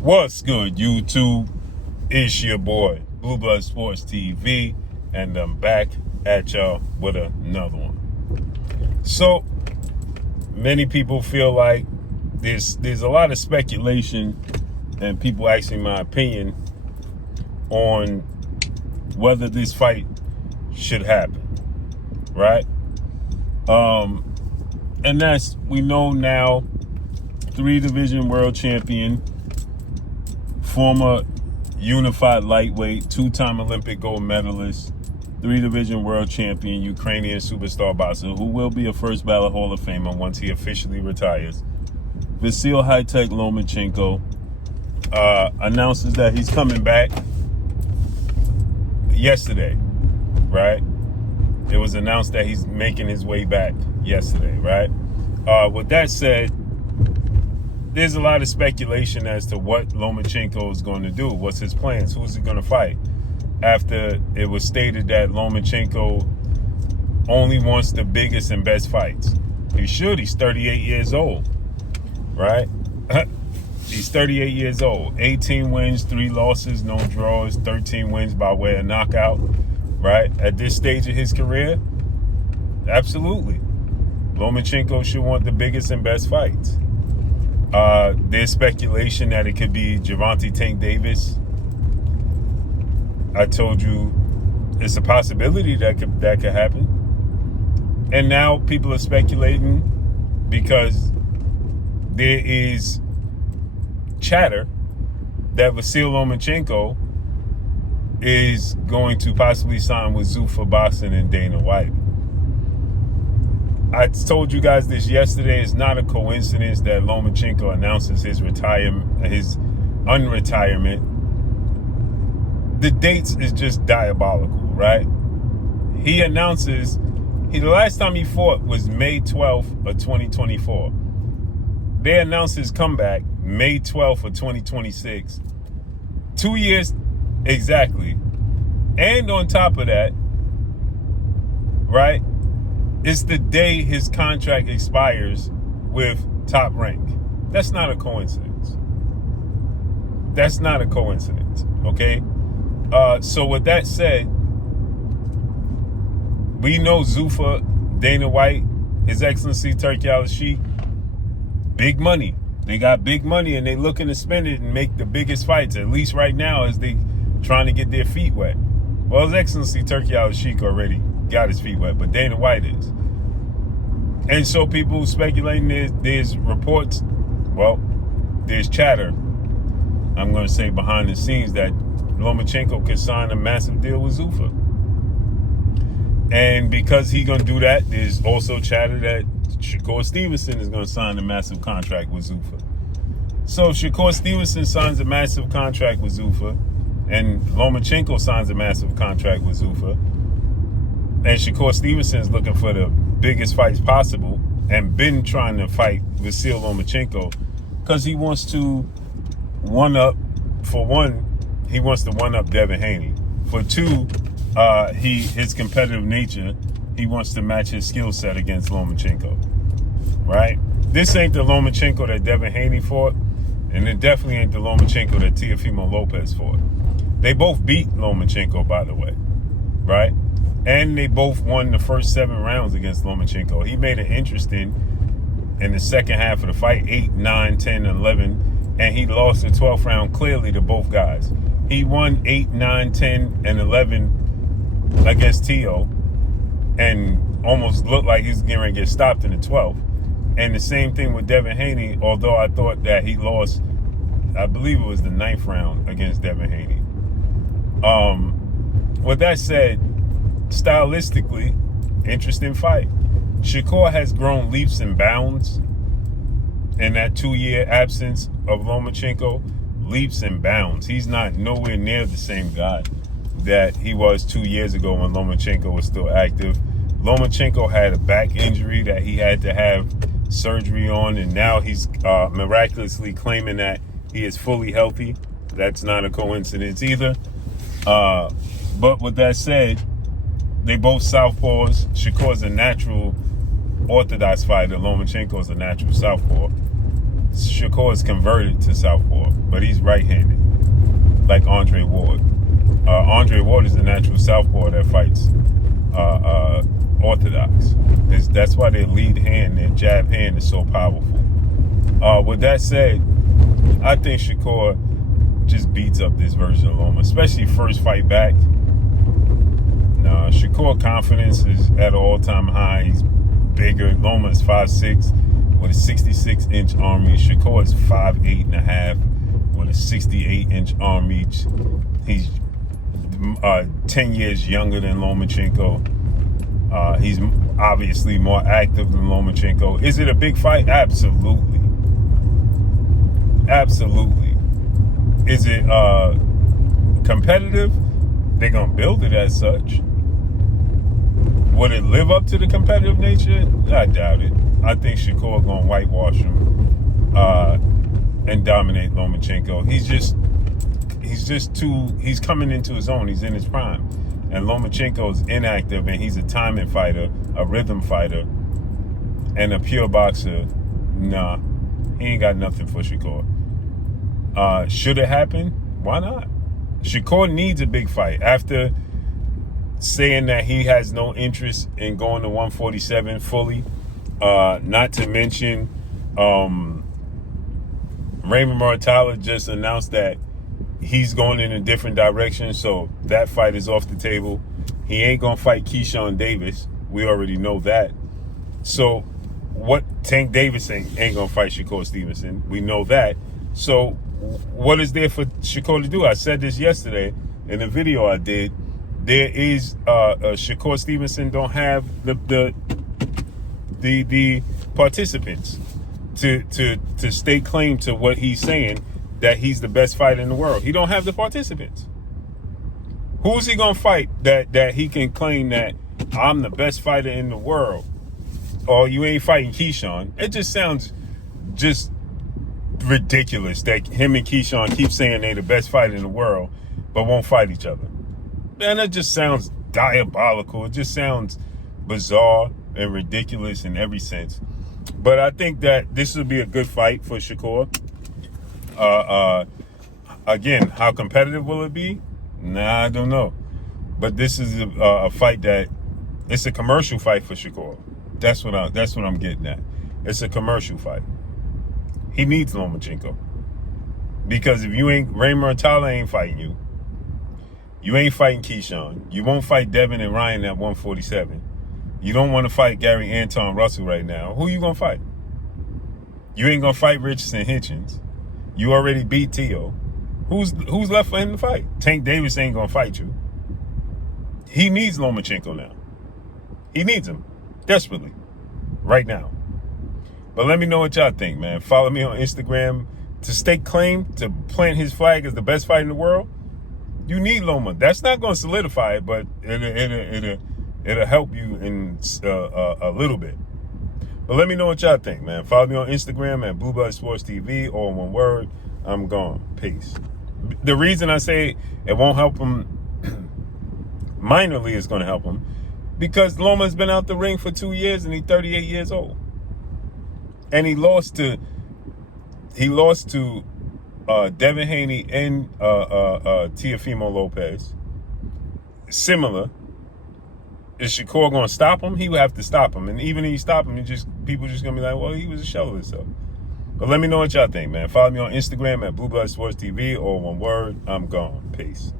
What's good, YouTube? It's your boy, Blue Blood Sports TV, and I'm back at y'all with another one. So, many people feel like there's a lot of speculation and people asking my opinion on whether this fight should happen, right? And that's, we know now, 3-division world champion, former unified lightweight, 2-time Olympic gold medalist, 3-division world champion, Ukrainian superstar boxer, who will be a first ballot Hall of Famer once he officially retires. Vasil High-Tech Lomachenko announces that he's coming back yesterday, right? It was announced that he's making his way back yesterday, right? With that said, there's a lot of speculation as to what Lomachenko is going to do. What's his plans? Who's he going to fight? After it was stated that Lomachenko only wants the biggest and best fights. He should. He's 38 years old, right? He's 38 years old. 18 wins, 3 losses, no draws, 13 wins by way of knockout, right? At this stage of his career, absolutely. Lomachenko should want the biggest and best fights. There's speculation that it could be Gervonta Tank Davis. I told you it's a possibility that could happen. And now people are speculating because there is chatter that Vasil Lomachenko is going to possibly sign with Zufa Boxing and Dana White. I told you guys this yesterday. It's not a coincidence that Lomachenko announces his unretirement. The dates is just diabolical, right? He announces, the last time he fought was May 12th of 2024. They announced his comeback May 12th of 2026. 2 years exactly. And on top of that, right? It's the day his contract expires with Top Rank. That's not a coincidence. That's not a coincidence, okay? So with that said, we know Zufa, Dana White, His Excellency Turki Al-Sheikh, big money. They got big money and they looking to spend it and make the biggest fights, at least right now, as they trying to get their feet wet. Well, His Excellency Turki Al-Sheikh already got his feet wet, but Dana White is. And so people speculating, there's reports, well, there's chatter, I'm going to say behind the scenes, that Lomachenko could sign a massive deal with Zufa. And because he's going to do that, there's also chatter that Shakur Stevenson is going to sign a massive contract with Zufa. So if Shakur Stevenson signs a massive contract with Zufa, and Lomachenko signs a massive contract with Zufa, and Shakur Stevenson is looking for the biggest fights possible and been trying to fight Vasil Lomachenko because he wants to one-up, for one, he wants to one-up Devin Haney. For two, his competitive nature, he wants to match his skill set against Lomachenko, right? This ain't the Lomachenko that Devin Haney fought, and it definitely ain't the Lomachenko that Teofimo Lopez fought. They both beat Lomachenko, by the way, right? And they both won the first 7 rounds against Lomachenko. He made it interesting in the second half of the fight, 8, 9, 10, 11, and he lost the 12th round clearly to both guys. He won 8, 9, 10, and 11 against Teo and almost looked like he was getting ready to get stopped in the 12th. And the same thing with Devin Haney, although I thought that he lost, I believe it was the 9th round against Devin Haney. With that said, stylistically, interesting fight. Shakur has grown leaps and bounds in that 2-year absence of Lomachenko. Leaps and bounds. He's not nowhere near the same guy that he was 2 years ago when Lomachenko was still active. Lomachenko had a back injury that he had to have surgery on, and now he's miraculously claiming that he is fully healthy. That's not a coincidence either. But with that said, they both southpaws. Shakur's a natural orthodox fighter. Lomachenko's a natural southpaw. Shakur is converted to southpaw, but he's right-handed, like Andre Ward. Andre Ward is the natural southpaw that fights orthodox. That's why their lead hand, their jab hand, is so powerful. With that said, I think Shakur just beats up this version of Loma, especially first fight back. Shakur confidence is at an all-time high. He's bigger. Loma is 5'6" with a 66-inch arm reach. Shakur is 5'8.5" with a 68-inch arm reach. He's 10 years younger than Lomachenko. He's obviously more active than Lomachenko. Is it a big fight? Absolutely. Absolutely. Is it competitive? They're going to build it as such. Would it live up to the competitive nature? I doubt it. I think Shakur going to whitewash him and dominate Lomachenko. He's coming into his own. He's in his prime. And Lomachenko is inactive, and he's a timing fighter, a rhythm fighter, and a pure boxer. Nah, he ain't got nothing for Shakur. Should it happen? Why not? Shakur needs a big fight. After saying that he has no interest in going to 147 fully, not to mention Raymond Mortala just announced that he's going in a different direction, so that fight is off the table. He ain't going to fight Keyshawn Davis. We already know that. So what? Tank Davis ain't going to fight Shakur Stevenson. We know that. So what is there for Shakur to do? I said this yesterday in a video I did. There is Shakur Stevenson don't have the participants to stake claim to what he's saying, that he's the best fighter in the world. He don't have the participants. Who's he gonna fight that he can claim that I'm the best fighter in the world? Or you ain't fighting Keyshawn. It just sounds just ridiculous that him and Keyshawn keep saying they the best fighter in the world, but won't fight each other. Man, that just sounds diabolical. It just sounds bizarre and ridiculous in every sense. But I think that this will be a good fight for Shakur. Again, how competitive will it be? Nah, I don't know. But this is a fight that it's a commercial fight for Shakur. That's what I'm getting at. It's a commercial fight. He needs Lomachenko, because if you ain't, Raymond Mortala ain't fighting you. You ain't fighting Keyshawn. You won't fight Devin and Ryan at 147. You don't want to fight Gary Anton Russell right now. Who you gonna fight? You ain't gonna fight Richardson Hitchens. You already beat Tio. Who's left for him to fight? Tank Davis ain't gonna fight you. He needs Lomachenko now. He needs him desperately right now. But let me know what y'all think, man. Follow me on Instagram to stake claim, to plant his flag as the best fighter in the world. You need Loma. That's not going to solidify it, but it'll help you in a little bit. But let me know what y'all think, man. Follow me on Instagram at Blue Blood Sports TV, all one word. I'm gone. Peace. The reason I say it won't help him minorly is going to help him, because Loma's been out the ring for 2 years and he's 38 years old. And he lost to Devin Haney and Teofimo Lopez. Similar. Is Shakur going to stop him? He would have to stop him. And even if he stop him, people just going to be like, well, he was a shell of himself. But let me know what y'all think, man. Follow me on Instagram at Blue Blood Sports TV, or one word. I'm gone. Peace.